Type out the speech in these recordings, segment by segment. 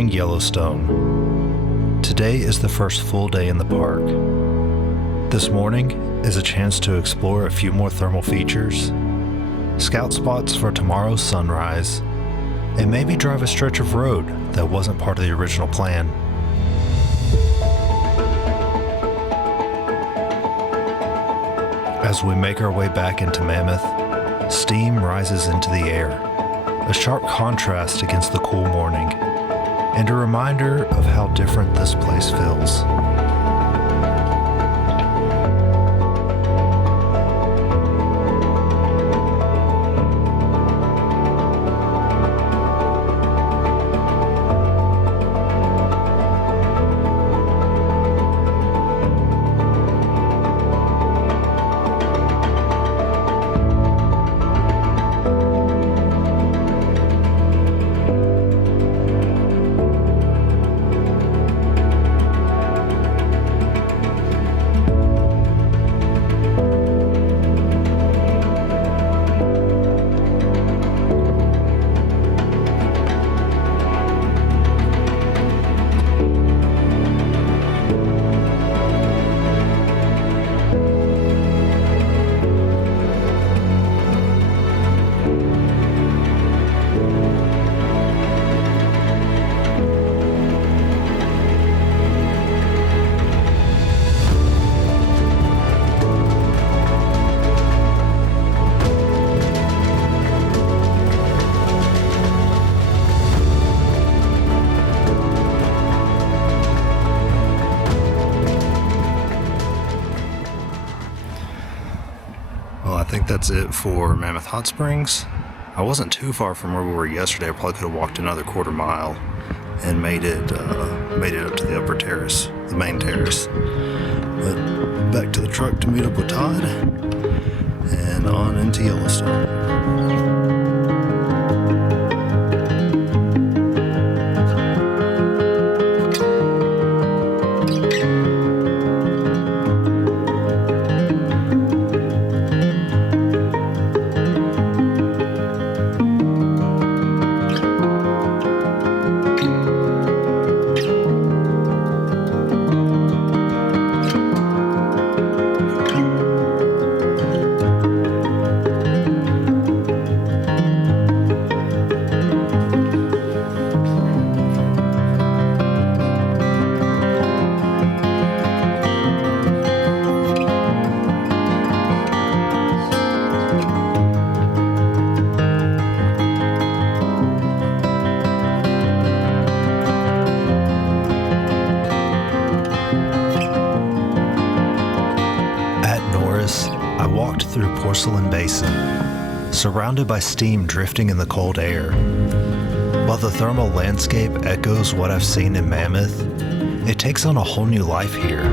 Reentering Yellowstone. Today is the first full day in the park. This morning is a chance to explore a few more thermal features, scout spots for tomorrow's sunrise, and maybe drive a stretch of road that wasn't part of the original plan. As we make our way back into Mammoth, steam rises into the air, a sharp contrast against the cool morning, and a reminder of how different this place feels. Well, I think that's it for Mammoth Hot Springs. I wasn't too far from where we were yesterday. I probably could have walked another quarter mile and made it up to the upper terrace, the main terrace. But back to the truck to meet up with Todd and on into Yellowstone. I walked through Porcelain Basin, surrounded by steam drifting in the cold air. While the thermal landscape echoes what I've seen in Mammoth, it takes on a whole new life here.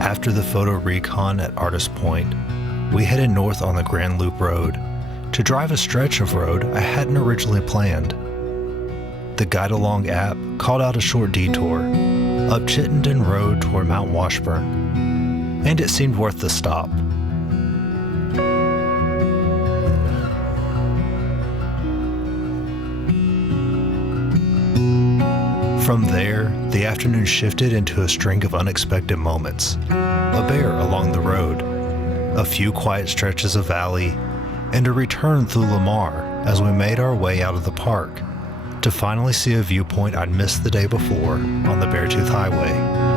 After the photo recon at Artist Point, we headed north on the Grand Loop Road to drive a stretch of road I hadn't originally planned. The Guide Along app called out a short detour up Chittenden Road toward Mount Washburn, and it seemed worth the stop. From there, the afternoon shifted into a string of unexpected moments. A bear along the road, a few quiet stretches of valley, and a return through Lamar as we made our way out of the park to finally see a viewpoint I'd missed the day before on the Beartooth Highway.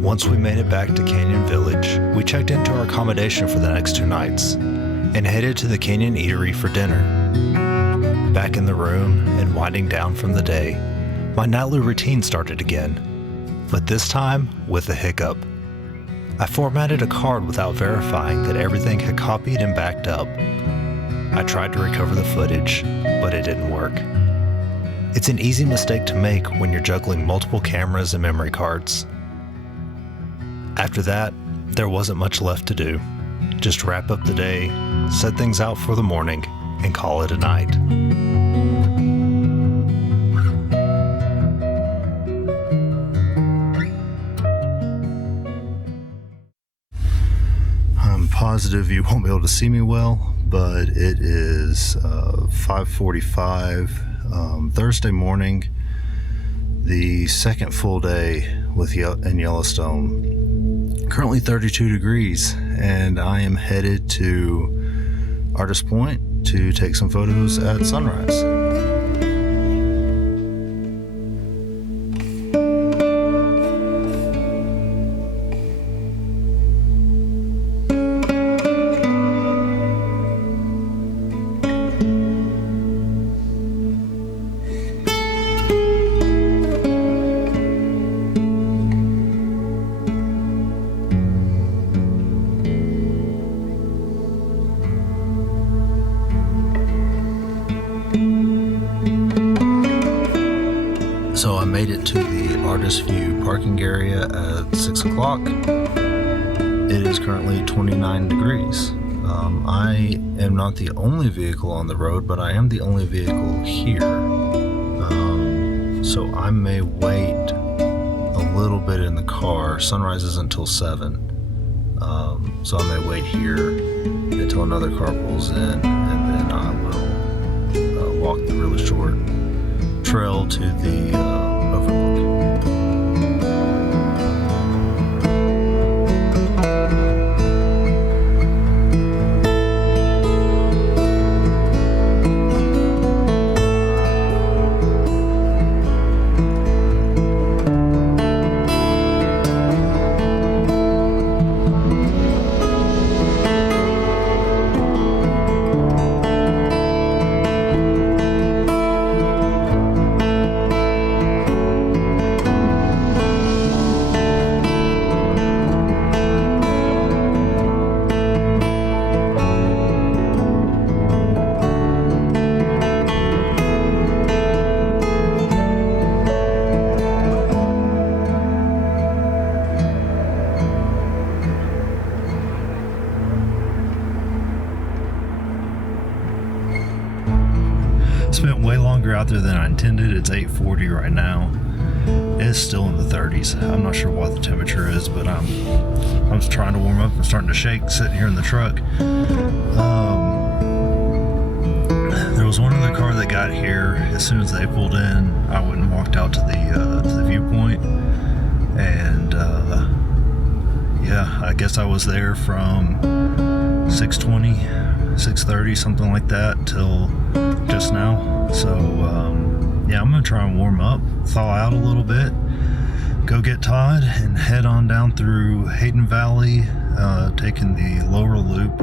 Once we made it back to Canyon Village, we checked into our accommodation for the next 2 nights and headed to the Canyon Eatery for dinner. Back in the room and winding down from the day, my nightly routine started again, but this time with a hiccup. I formatted a card without verifying that everything had copied and backed up. I tried to recover the footage, but it didn't work. It's an easy mistake to make when you're juggling multiple cameras and memory cards. After that, there wasn't much left to do. Just wrap up the day, set things out for the morning, and call it a night. I'm positive you won't be able to see me well, but it is 5:45 Thursday morning, the second full day in Yellowstone. Currently 32 degrees, and I am headed to Artist Point to take some photos at sunrise. So I made it to the Artist View parking area at 6 o'clock. It is currently 29 degrees. I am not the only vehicle on the road, but I am the only vehicle here. So I may wait a little bit in the car. Sunrise isn't until 7. So I may wait here until another car pulls in, and then I will walk the really short trail to the Overlook. Spent way longer out there than I intended. It's 8:40 right now. It's still in the 30s. I'm not sure what the temperature is, but I'm just trying to warm up. I'm starting to shake sitting here in the truck. There was one other car that got here as soon as they pulled in. I went and walked out to the viewpoint, And yeah, I guess I was there from 6:20, 6:30, something like that, till just now. So yeah, I'm gonna try and warm up, thaw out a little bit, go get Todd, and head on down through Hayden Valley, taking the lower loop.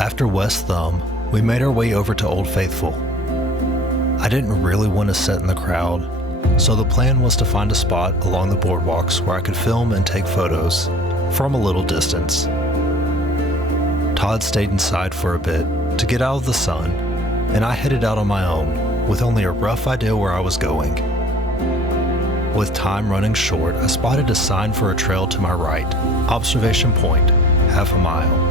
After West Thumb, we made our way over to Old Faithful. I didn't really want to sit in the crowd, so the plan was to find a spot along the boardwalks where I could film and take photos from a little distance. Todd stayed inside for a bit to get out of the sun, and I headed out on my own with only a rough idea where I was going. With time running short, I spotted a sign for a trail to my right, observation point, half a mile.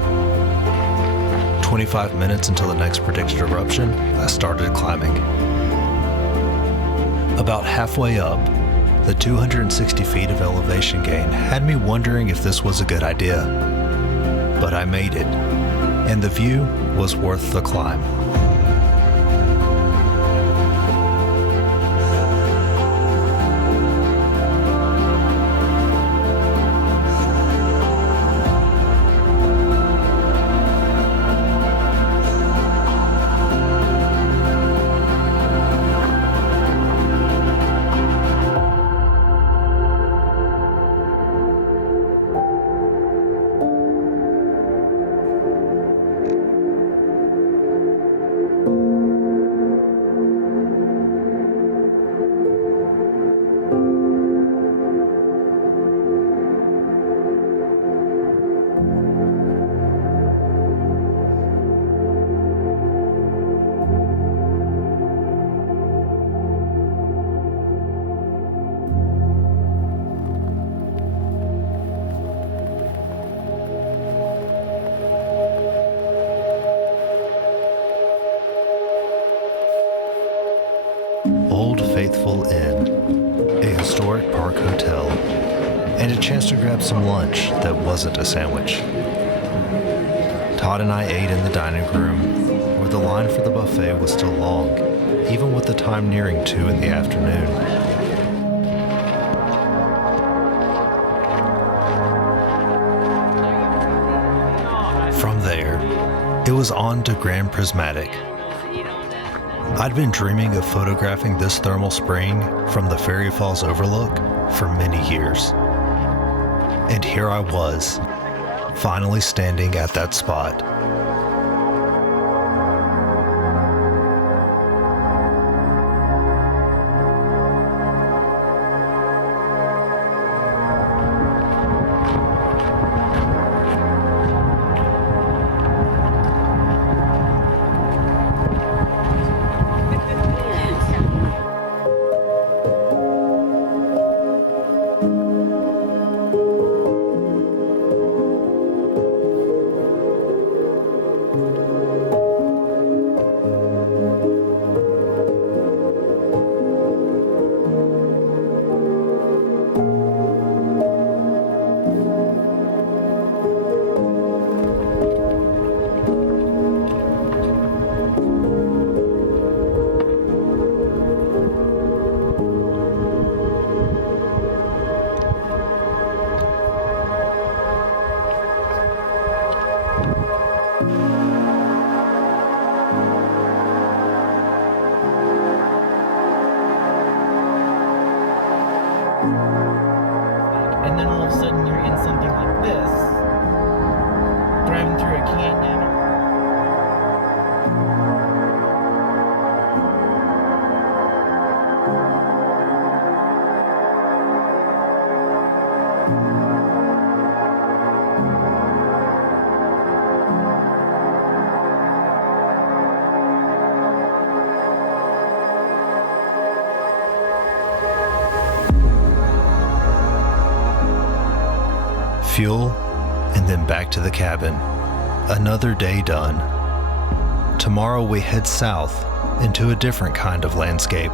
25 minutes until the next predicted eruption, I started climbing. About halfway up, the 260 feet of elevation gain had me wondering if this was a good idea. But I made it, and the view was worth the climb. Old Faithful Inn, a historic park hotel, and a chance to grab some lunch that wasn't a sandwich. Todd and I ate in the dining room, where the line for the buffet was still long, even with the time nearing 2 in the afternoon. From there, it was on to Grand Prismatic. I'd been dreaming of photographing this thermal spring from the Fairy Falls Overlook for many years. And here I was, finally standing at that spot. fuel, and then back to the cabin. Another day done. Tomorrow we head south into a different kind of landscape.